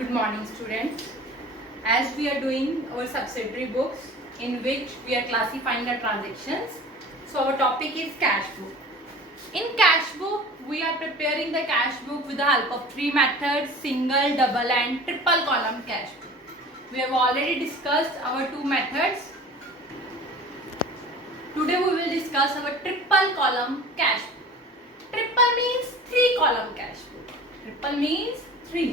Good morning, students. As we are doing our subsidiary books in which we are classifying the transactions, so our topic is cash book. In cash book, we are preparing the cash book with the help of three methods: single, double and triple column cash book. We have already discussed our two methods. Today we will discuss our triple column cash book. Triple means three column cash book. Triple means three.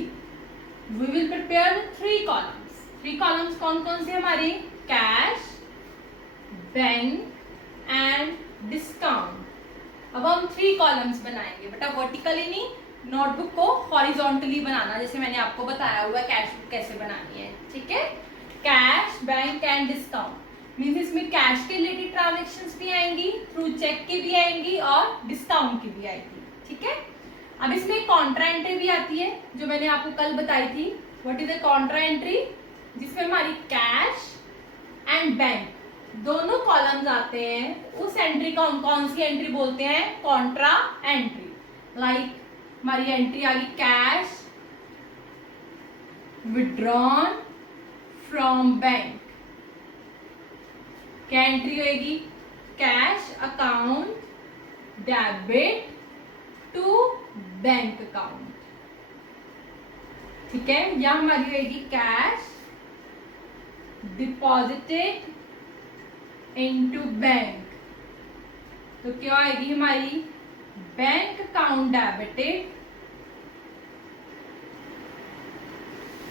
We will prepare with three columns. Three columns कौन कौन सी हमारी? Cash, bank and discount. अब हम three columns बनाएंगे, बेटा vertically नहीं, notebook को horizontally बनाना, जैसे मैंने आपको बताया हुआ कैश बुक कैसे बनानी है. ठीक है. Cash, bank and discount means इसमें कैश के रिलेटेड ट्रांजेक्शन्स भी आएंगी, थ्रू चेक की भी आएंगी और डिस्काउंट की भी आएगी. ठीक है. अब इसमें कॉन्ट्रा एंट्री भी आती है जो मैंने आपको कल बताई थी. What is the Contra entry? जिसमें हमारी कैश एंड बैंक दोनों कॉलम्स आते हैं. उस एंट्री को हम कौन सी एंट्री बोलते हैं? Contra entry. लाइक हमारी एंट्री आ गई कैश विड्रॉन फ्रॉम बैंक. क्या एंट्री होगी? Cash account debit to bank account. ठीक है. या हमारी होगी कैश डिपॉजिटेड इनटू बैंक. तो क्या आएगी हमारी? Bank account debited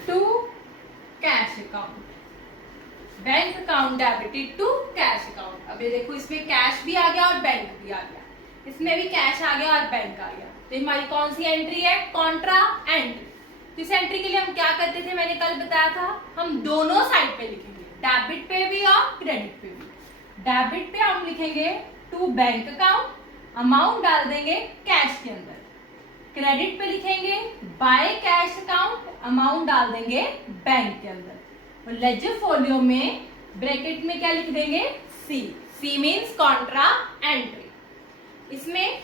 to cash account. Bank account debited to cash account. अब ये देखो, इसमें कैश भी आ गया और बैंक भी आ गया. इसमें भी कैश आ गया और बैंक आ गया. तो हमारी कौन सी एंट्री है? Contra entry. तो इस एंट्री के लिए हम क्या करते थे, मैंने कल बताया था, हम दोनों साइड पे लिखेंगे, डेबिट पे भी और क्रेडिट पे भी. डेबिट पे हम लिखेंगे टू बैंक अकाउंट, अमाउंट डाल देंगे कैश के अंदर. क्रेडिट पे लिखेंगे बाय कैश अकाउंट, अमाउंट डाल देंगे बैंक के अंदर. और लेजर फोलियो में ब्रैकेट में क्या लिख देंगे? C. C means contra entry. इसमें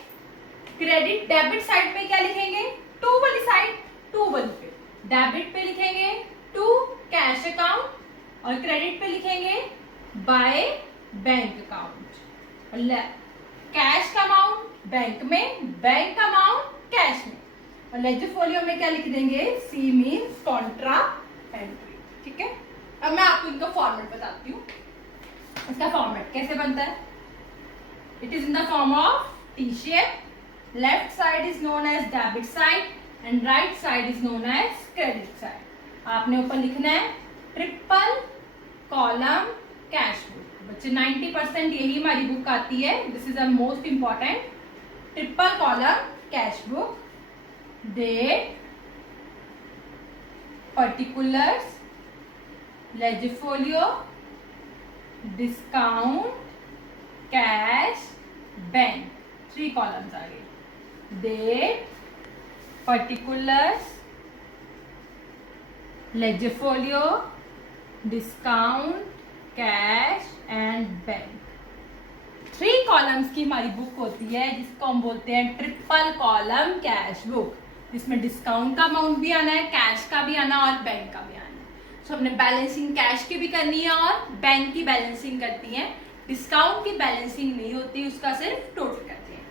क्रेडिट डेबिट साइड पे क्या लिखेंगे? टू वाली साइड, टू वाली पे. डेबिट पे लिखेंगे टू कैश अकाउंट और क्रेडिट पे लिखेंगे बाय बैंक अकाउंट. कैश का अमाउंट बैंक में, बैंक का अमाउंट कैश में. और लेजर फोलियो में क्या लिख देंगे? C means contra entry. ठीक है. अब मैं आपको इनका फॉर्मेट बताती हूँ. इसका फॉर्मेट कैसे बनता है? It is in the form of T shape. Left side is known as debit side and right side is known as credit side. आपने ऊपर लिखना है ट्रिपल कॉलम कैश बुक. बच्चे 90% यही हमारी बुक आती है. This is the most important. Triple column cash book. Date, particulars, ledger folio, discount, cash, bank. Three columns आ गए. Date, particulars, ledger folio, discount, cash and bank. Three columns की हमारी book होती है जिसको हम बोलते हैं ट्रिपल कॉलम कैश बुक. जिसमें डिस्काउंट का अमाउंट भी आना है, कैश का भी आना और बैंक का भी आना है. सो हमने बैलेंसिंग कैश की भी करनी है और बैंक की बैलेंसिंग करती है. डिस्काउंट की बैलेंसिंग नहीं होती, उसका सिर्फ टोटल करते हैं.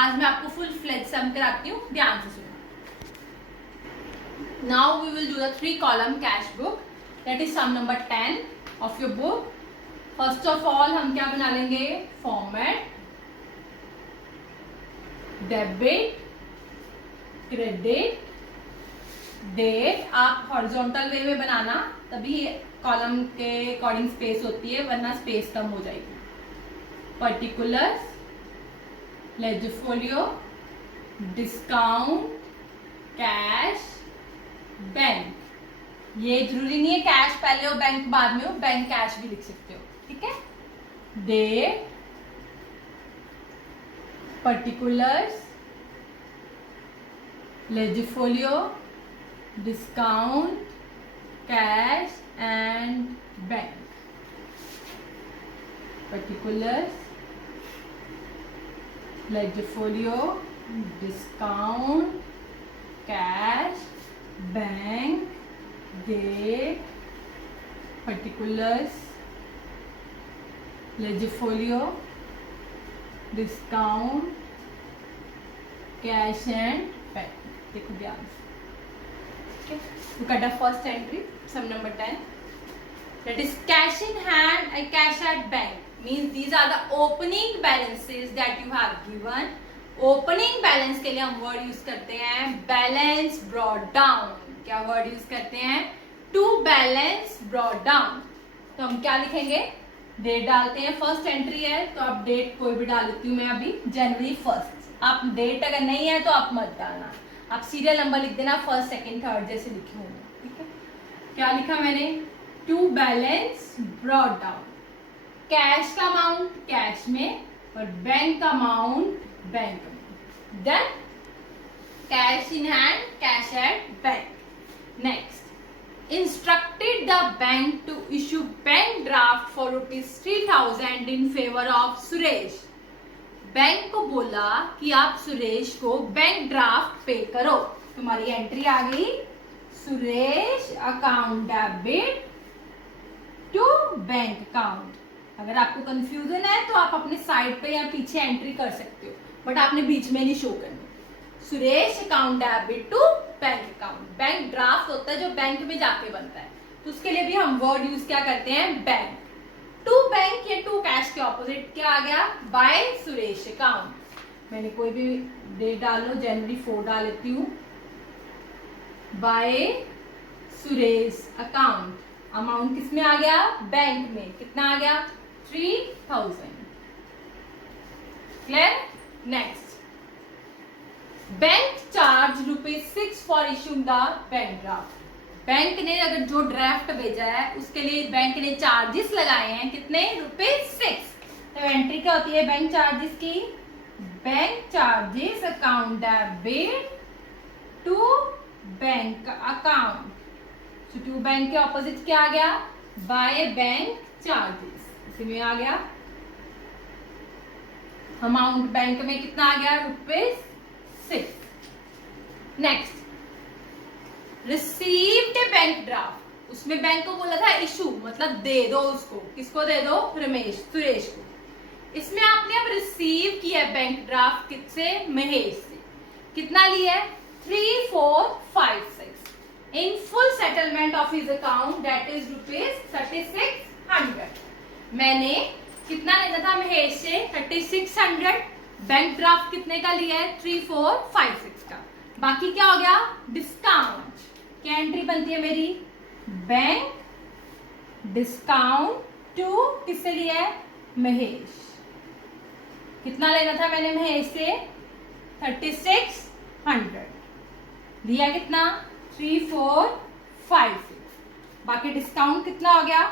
आज मैं आपको फुल फ्लेज सम कराती हूँ, ध्यान से सुनो. Now we will do the three column cash book. That is some number 10 of your book. First of all हम क्या बना लेंगे? Format, debit, credit, date. आप हॉरिजॉन्टल वे में बनाना, तभी कॉलम के अकॉर्डिंग स्पेस होती है, वरना स्पेस कम हो जाएगी. Particulars, ledger folio, discount, cash, bank. ये जरूरी नहीं है कैश पहले हो बैंक बाद में हो, बैंक कैश भी लिख सकते हो. ठीक है. Date, particulars, ledger folio, discount, cash and bank. Particulars, ledger folio, discount, cash, bank date, particulars, legifolio, discount, cash and bank. देखो ध्यान से. Okay, look at the first entry, sum number 10. That is cash in hand and cash at bank. Means these are the opening balances that you have given. Opening balance के लिए हम word use करते हैं balance brought down. क्या word use करते हैं? To balance brought down. तो हम क्या लिखेंगे? डेट डालते हैं. फर्स्ट एंट्री है तो आप डेट कोई भी डाल देती हूँ मैं अभी, जनवरी 1st. आप डेट अगर नहीं है तो आप मत डालना, आप सीरियल नंबर लिख देना, फर्स्ट सेकंड थर्ड जैसे लिखे होंगे. ठीक है, क्या लिखा मैंने? To balance brought down. Cash का अमाउंट कैश में और बैंक का अमाउंट बैंक में. Then cash in hand, cash at bank. Next, instructed the bank to issue bank draft for ₹3,000 in favour of Suresh. Bank को बोला कि आप सुरेश को बैंक ड्राफ्ट पे करो. तुम्हारी एंट्री आ गई, Suresh account debit to bank account. अगर आपको कंफ्यूजन है तो आप अपने साइड पे या पीछे एंट्री कर सकते हो, बट आपने बीच में नहीं शो करनी. Suresh account debit to bank account. Bank draft होता है जो बैंक में जाके बनता है, तो उसके लिए भी हम वर्ड यूज क्या करते हैं? बैंक. टू बैंक या टू कैश के ऑपोजिट क्या आ गया? By Suresh account. मैंने कोई भी डेट डाल लो, जनवरी 4 डाल लेती हूँ. Bye Suresh account. अमाउंट किसमें आ गया? बैंक में. कितना आ गया? 3,000. Clear? Next, bank charge ₹6 for issuing the bank draft. Bank ने अगर जो ड्राफ्ट भेजा है उसके लिए बैंक ने चार्जेस लगाए हैं. कितने? ₹6. तो एंट्री क्या होती है बैंक चार्जेस की? Bank charges account debit to bank account. To bank के ऑपोजिट क्या आ गया? By bank charges. इसी में आ गया. अमाउंट बैंक में कितना आ गया? ₹6. Next, received bank draft. उसमें बैंक को बोला था इशू, मतलब दे दो उसको. किसको दे दो? रमेश, सुरेश को. इसमें आपने अब रिसीव किया बैंक ड्राफ्ट किससे? महेश से. कितना लिया है? 3,456 in full settlement of his account, that is ₹3600. मैंने कितना लेना था महेश से? 3600. बैंक ड्राफ्ट कितने का लिया है? 3,456 का. बाकी क्या हो गया? डिस्काउंट. क्या एंट्री बनती है मेरी? बैंक डिस्काउंट टू किससे लिया है? महेश. कितना लेना था मैंने महेश से? 3600. दिया कितना? 3,456. बाकी डिस्काउंट कितना हो गया?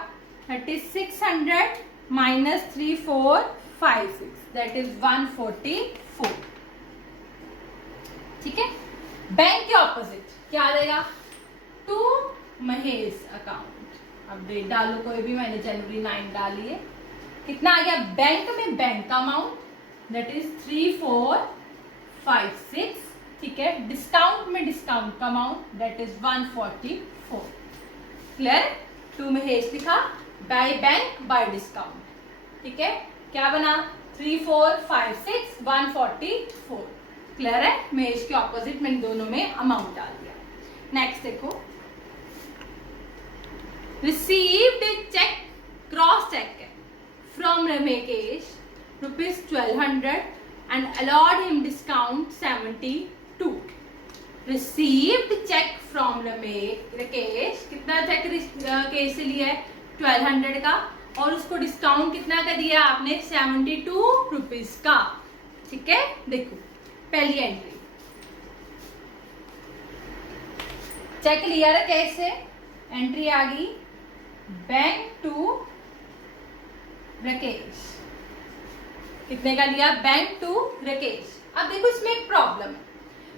3600 माइनस 3,456, दैट इज 144. ठीक है. बैंक के ऑपोजिट क्या आ जाएगा? To Mahesh account. अब डेट डालो कोई भी, मैंने जनवरी 9 डाली है. कितना आ गया? बैंक में बैंक का अमाउंट, दैट इज 3,456. ठीक है. डिस्काउंट में डिस्काउंट का amount, that is 144. Clear? To Mahesh लिखा, बाय बैंक बाय डिस्काउंट. ठीक है. क्या बना? 3,456 144. क्लियर है? महेश के ऑपोजिट मैंने दोनों में अमाउंट डाल दिया. नेक्स्ट देखो, रिसीव्ड चेक, क्रॉस चेक है from Ramesh ₹1,200 and allowed him discount 72. Received cheque from Rakesh. कितना चेक राकेश से लिया है? 1,200 का, और उसको डिस्काउंट कितना का दिया आपने? 72 रुपीज का. ठीक है. देखो पहली एंट्री, चेक लिया राकेश से, एंट्री आ गई बैंक टू राकेश. कितने का लिया? Bank to Rakesh. अब देखो इसमें एक प्रॉब्लम है,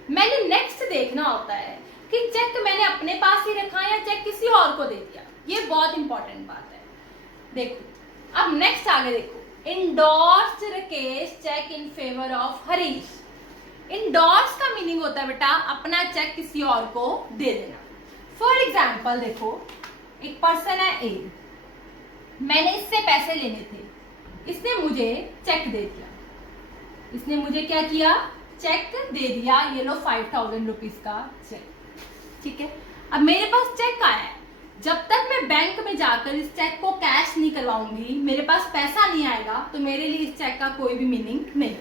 मैंने नेक्स्ट देखना होता है कि चेक मैंने अपने पास ही रखा या चेक किसी और को दे दिया. ये बहुत इंपॉर्टेंट बात है. देखो अब नेक्स्ट आगे देखो, endorsed Rakesh cheque in favour of Harish. Endorse का मीनिंग होता है बेटा अपना चेक किसी और को दे देना. फॉर एग्जाम्पल देखो, एक पर्सन है ए, मैंने इससे पैसे लेने थे, इसने मुझे चेक दे दिया, इसने मुझे क्या किया, चेक दे दिया, ये लो 5000 रुपीज का चेक, ठीक है। अब मेरे पास चेक आया है, जब तक मैं बैंक में जाकर इस चेक को कैश नहीं करवाऊंगी, मेरे पास पैसा नहीं आएगा, तो मेरे लिए इस चेक का कोई भी मीनिंग नहीं।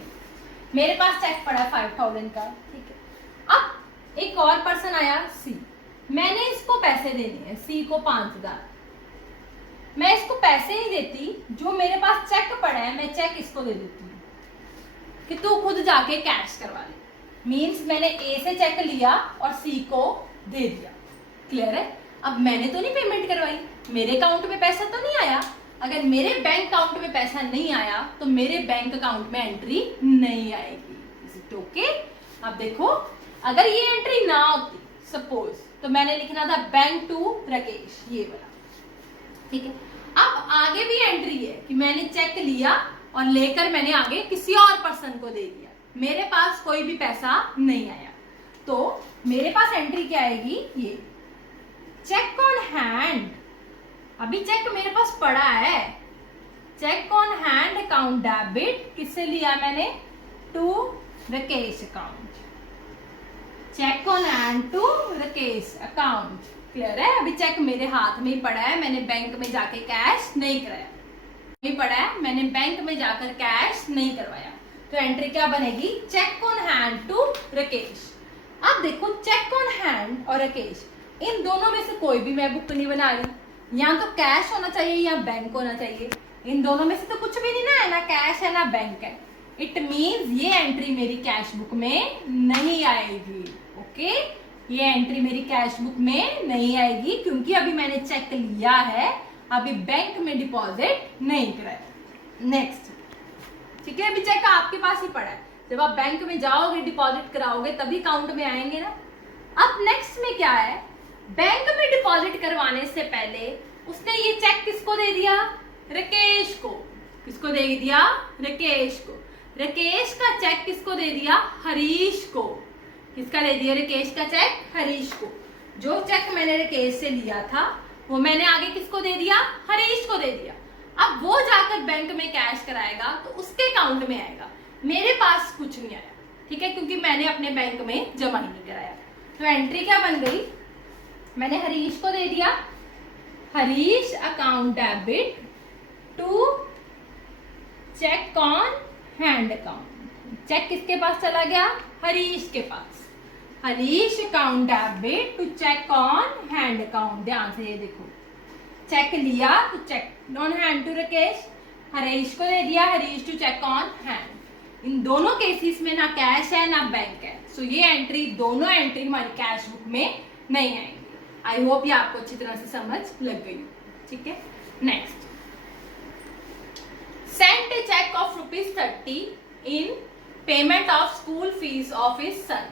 मेरे पास चेक पड़ा 5000 का, ठीक है। अब एक और पर्सन आया सी, मैंने इसको पैसे देने हैं, सी को 5000, मैं इसको पैसे नहीं देती, जो मेरे पास चेक पड़ा है मैं चेक इसको दे देती हूँ कि तू खुद जाके कैश करवा ले। मीन्स मैंने ए से चेक लिया और सी को दे दिया। क्लियर है? अब मैंने तो नहीं पेमेंट करवाई, मेरे अकाउंट में पैसा तो नहीं आया। अगर मेरे बैंक अकाउंट में पैसा नहीं आया तो मेरे बैंक अकाउंट में एंट्री नहीं आएगी। Is it okay? अब देखो, अगर ये एंट्री ना होती सपोज, तो मैंने लिखना था बैंक टू राकेश, ये वाला, ठीक है। अब आगे भी एंट्री है कि मैंने चेक लिया और लेकर मैंने आगे किसी और पर्सन को दे दिया, मेरे पास कोई भी पैसा नहीं आया, तो मेरे पास एंट्री क्या आएगी, ये चेक ऑन हैंड। अभी चेक मेरे पास पड़ा है, cheque on hand account debit, किससे लिया मैंने, to Rakesh account, cheque on hand to Rakesh account. Clear है? अभी चेक मेरे हाथ में ही पड़ा है, मैंने बैंक में जाके कैश नहीं कराया, नहीं पड़ा है, मैंने बैंक में जाकर कैश नहीं करवाया, तो एंट्री क्या बनेगी, cheque on hand to Rakesh. अब देखो, चेक ऑन हैंड और राकेश, इन दोनों में से कोई भी मैं बुक नहीं बना रही, या तो कैश होना चाहिए या बैंक होना चाहिए, इन दोनों में से तो कुछ भी नहीं ना है, ना कैश है ना बैंक है। इट मीन्स ये एंट्री मेरी कैश बुक में नहीं आएगी। ओके, ये एंट्री मेरी कैश बुक में नहीं आएगी, क्योंकि अभी मैंने चेक लिया है, अभी बैंक में डिपॉजिट नहीं कराया। नेक्स्ट, ठीक है, अभी चेक आपके पास ही पड़ा है, जब आप बैंक में जाओगे डिपॉजिट कराओगे तभी अकाउंट में आएंगे ना। अब नेक्स्ट में क्या है, बैंक में डिपॉजिट करवाने से पहले उसने ये चेक किसको दे दिया, राकेश को। किसको दे दिया, राकेश को। राकेश का चेक किसको दे दिया, हरीश को। किसका दे दिया, राकेश का चेक हरीश को। जो चेक मैंने राकेश से लिया था वो मैंने आगे किसको दे दिया, हरीश को दे दिया। अब वो जाकर बैंक में कैश कराएगा तो उसके अकाउंट में आएगा, मेरे पास कुछ नहीं आया, ठीक है, क्योंकि मैंने अपने बैंक में जमा ही नहीं कराया। तो एंट्री क्या बन गई, मैंने हरीश को दे दिया, Harish account debit to cheque on hand account. Cheque किसके पास चला गया, हरीश के पास। Harish account debit to cheque on hand account. ध्यान से ये देखो, चेक लिया तो cheque on hand to Rakesh, Harish को दे दिया, Harish to cheque on hand. इन दोनों केसेस में ना कैश है ना बैंक है, सो ये एंट्री, दोनों एंट्री हमारी कैश बुक में नहीं आएंगी। आई होप ये आपको अच्छी तरह से समझ लग गई, ठीक है। Next, send a cheque of ₹30 in payment of school fees of his son.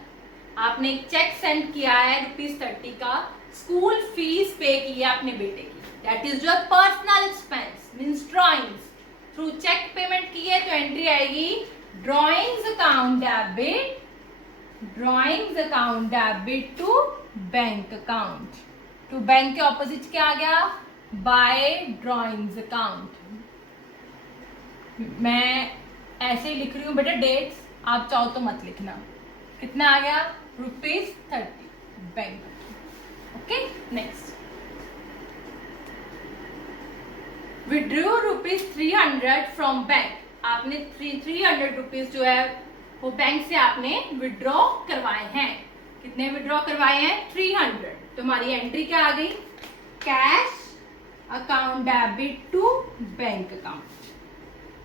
आपने एक चेक सेंड किया है ₹30 का, स्कूल फीस पे की है अपने बेटे की, that is your personal expense, means drawings. Through cheque payment की है तो एंट्री आएगी drawings account debit, drawings account debit to bank account. To bank के ऑपोजिट क्या आ गया, बाय ड्रॉइंग्स अकाउंट। मैं ऐसे ही लिख रही हूं बेटा डेट्स, आप चाहो तो मत लिखना। कितना आ गया, ₹30 bank. Okay, next, withdraw ₹300 from bank. आपने 300 रुपीज जो है वो बैंक से आपने विड्रॉ करवाए हैं। कितने विड्रॉ करवाए हैं, 300। तो हमारी एंट्री क्या आ गई, cash account debit to bank account.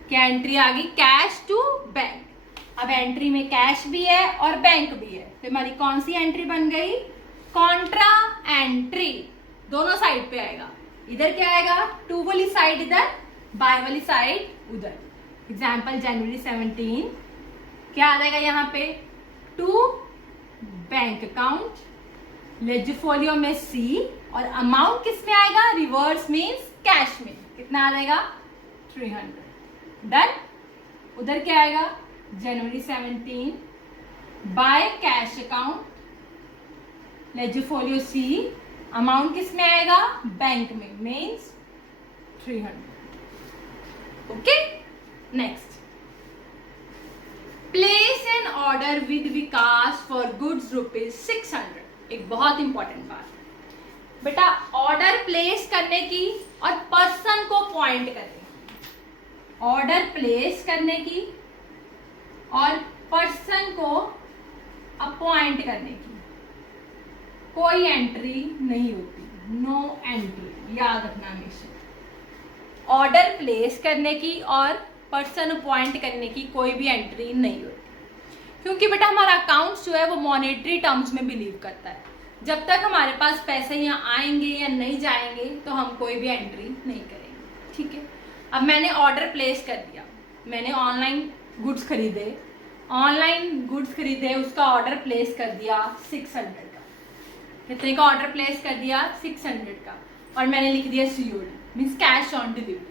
क्या एंट्री आ गई, कैश टू बैंक। अब एंट्री में कैश भी है और बैंक भी है, तो हमारी कौन सी एंट्री बन गई, कॉन्ट्रा एंट्री। दोनों साइड पे आएगा, इधर क्या आएगा, टू वाली साइड इधर, बाय वाली साइड उधर। एग्जाम्पल जनवरी 17, क्या आ जाएगा यहाँ पे, टू बैंक अकाउंट, लेजिफोलियो में सी, और अमाउंट किस में आएगा, रिवर्स मीन्स कैश में। कितना आ जाएगा, 300। डन। उधर क्या आएगा, जनवरी 17 by cash account, ledger folio C, amount किस में आएगा? बैंक में, means 300। Okay, next, place an order with Vikas for goods ₹600। एक बहुत इंपॉर्टेंट बात बेटा, ऑर्डर प्लेस करने की और पर्सन को पॉइंट करने की, ऑर्डर प्लेस करने की और पर्सन को अपॉइंट करने की कोई एंट्री नहीं होती, नो एंट्री, याद रखना हमेशा। ऑर्डर प्लेस करने की और पर्सन अपॉइंट करने की कोई भी एंट्री नहीं होती, क्योंकि बेटा हमारा अकाउंट्स जो है वो मॉनेटरी टर्म्स में बिलीव करता है। जब तक हमारे पास पैसे यहाँ आएंगे या नहीं जाएंगे तो हम कोई भी एंट्री नहीं करेंगे, ठीक है। अब मैंने ऑर्डर प्लेस कर दिया, मैंने ऑनलाइन गुड्स खरीदे, उसका ऑर्डर प्लेस कर दिया 600 का। कितने का ऑर्डर प्लेस कर दिया? 600 का, और मैंने लिख दिया COD, means cash on delivery.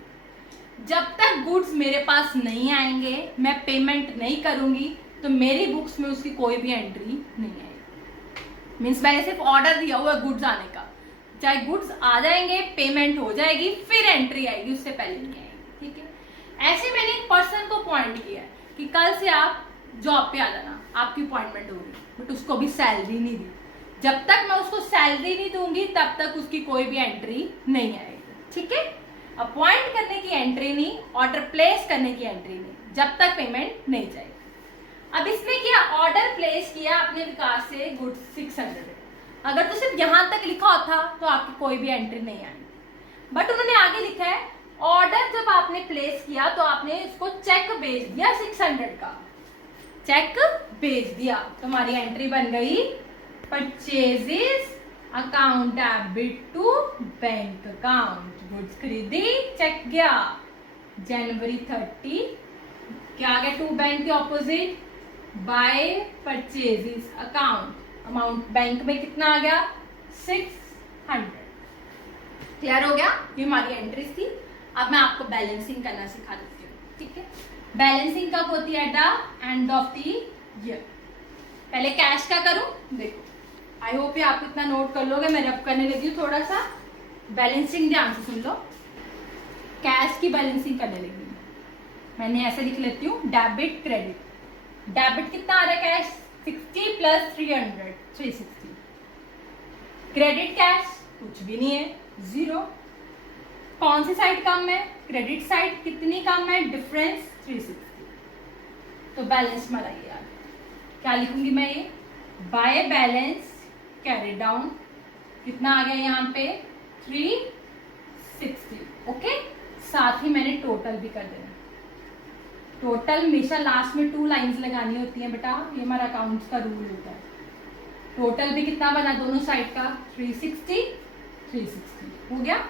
जब तक गुड्स मेरे पास नहीं आएंगे, मैं पेमेंट नहीं करूंगी, तो मेरी बुक्स में उसकी कोई भी एंट्री नहीं आएगी। मीन्स मैंने सिर्फ ऑर्डर दिया हुआ गुड्स आने का, चाहे गुड्स आ जाएंगे, पेमेंट हो जाएगी, फिर एंट्री आएगी, उससे पहले नहीं आएगी, ठीक है। ऐसे मैंने एक पर्सन को पॉइंट किया कि कल से आप जॉब पे आ जाना, आपकी अपॉइंटमेंट होगी, बट उसको भी सैलरी नहीं दी। जब तक मैं उसको सैलरी नहीं दूंगी तब तक उसकी कोई भी एंट्री नहीं आएगी, ठीक है। अपॉइंट करने की एंट्री नहीं, ऑर्डर प्लेस करने की एंट्री नहीं, जब तक पेमेंट नहीं जाएगी। अब इसमें क्या, ऑर्डर प्लेस किया अपने विकास से गुड्स 600, अगर तो सिर्फ यहां तक लिखा होता तो आपकी कोई भी एंट्री नहीं आई, बट उन्होंने आगे लिखा है ऑर्डर जब आपने प्लेस किया तो आपने इसको चेक भेज दिया 600 का, चेक भेज दिया, तो हमारी एंट्री बन गई purchases account debit to bank account. Goods खरीदी, चेक गया, जनवरी 30, क्या आ गया? टू बैंक के opposite, by purchases account, amount bank में कितना आ गया? 600। क्लियर हो गया? ये हमारी एंट्रीज थी। अब मैं आपको बैलेंसिंग करना सिखा देती हूँ, ठीक है। बैलेंसिंग कब होती है? At the end of the year. पहले कैश का करूं, देखो, आई होप ये आप इतना नोट कर लोगे, मैं रब करने लगी हूँ थोड़ा सा। बैलेंसिंग ध्यान से सुन लो, कैश की बैलेंसिंग करने लगी हूँ। मैंने ऐसे लिख लेती हूँ, डेबिट क्रेडिट। डेबिट कितना आ रहा है? Cash 60 plus 300, 360। क्रेडिट कैश कुछ भी नहीं है, 0। कौन सी साइड कम है? Credit side. कितनी कम है? डिफरेंस 360। तो बैलेंस में लाइए यार, क्या लिखूंगी मैं? ये बाय बैलेंस कैरी डाउन, कितना आ गया यहाँ पे? 360। ओके, साथ ही मैंने टोटल भी कर देना। टोटल हमेशा लास्ट में 2 लाइंस लगानी होती है बेटा, ये हमारा अकाउंट्स का रूल होता है। टोटल भी कितना बना दोनों साइड का? 360, 360 हो गया।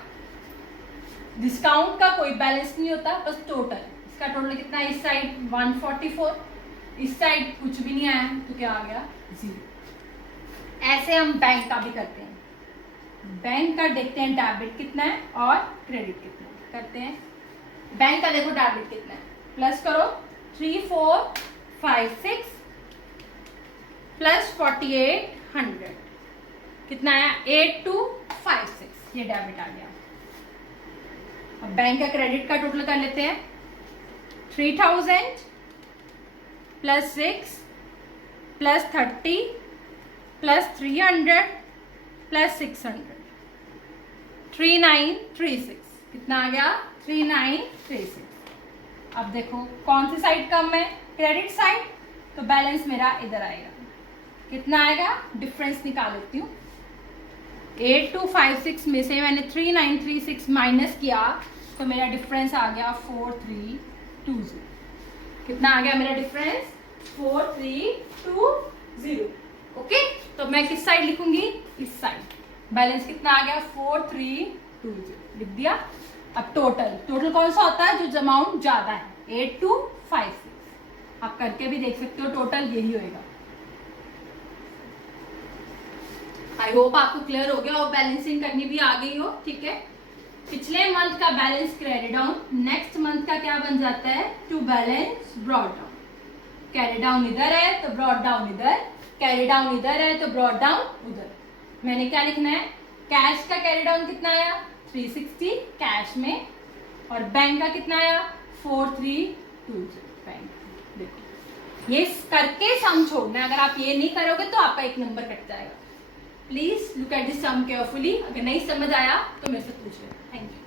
डिस्काउंट का कोई बैलेंस नहीं होता, बस टोटल। इसका टोटल कितना है? इस साइड 144, इस साइड कुछ भी नहीं आया, तो क्या आ गया? 0। ऐसे हम बैंक का भी करते हैं। बैंक का देखते हैं डेबिट कितना है और क्रेडिट कितना है, करते हैं। बैंक का देखो डेबिट कितना है, प्लस करो 3456 प्लस 4800, कितना आया? 8256, ये डेबिट आ गया। अब बैंक का क्रेडिट का टोटल कर लेते हैं। 3000 प्लस 6 प्लस 30 प्लस 300 प्लस 600, 3936, कितना आ गया? 3936। अब देखो कौन सी साइड कम है? क्रेडिट साइड, तो बैलेंस मेरा इधर आएगा। कितना आएगा? डिफरेंस निकाल लेती हूँ। 8256 में से मैंने 3936 माइनस किया, तो मेरा डिफरेंस आ गया 4320। कितना आ गया मेरा डिफरेंस? 4320। ओके, तो मैं किस साइड लिखूंगी? इस साइड। बैलेंस कितना आ गया? 4320 लिख दिया। अब टोटल कौन सा होता है? जो अमाउंट ज्यादा है, 8256। आप करके भी देख सकते हो, टोटल यही होएगा। आई होप आपको क्लियर हो गया और बैलेंसिंग करनी भी आ गई हो, ठीक है। पिछले मंथ का balance credit down, next month का क्या बन जाता है? To balance brought down. Carry down इधर है तो ब्रॉड डाउन इधर, कैरी डाउन इधर है तो ब्रॉड डाउन उधर। मैंने क्या लिखना है? कैश का कैरी डाउन कितना आया 360 कैश में, और बैंक का कितना आया 4320 बैंक। देखो ये करके सम छोड़ना है, अगर आप ये नहीं करोगे तो आपका एक नंबर कट जाएगा। Please look at this sum carefully, अगर नहीं समझ आया तो मेरे से पूछ लेना। Thank you.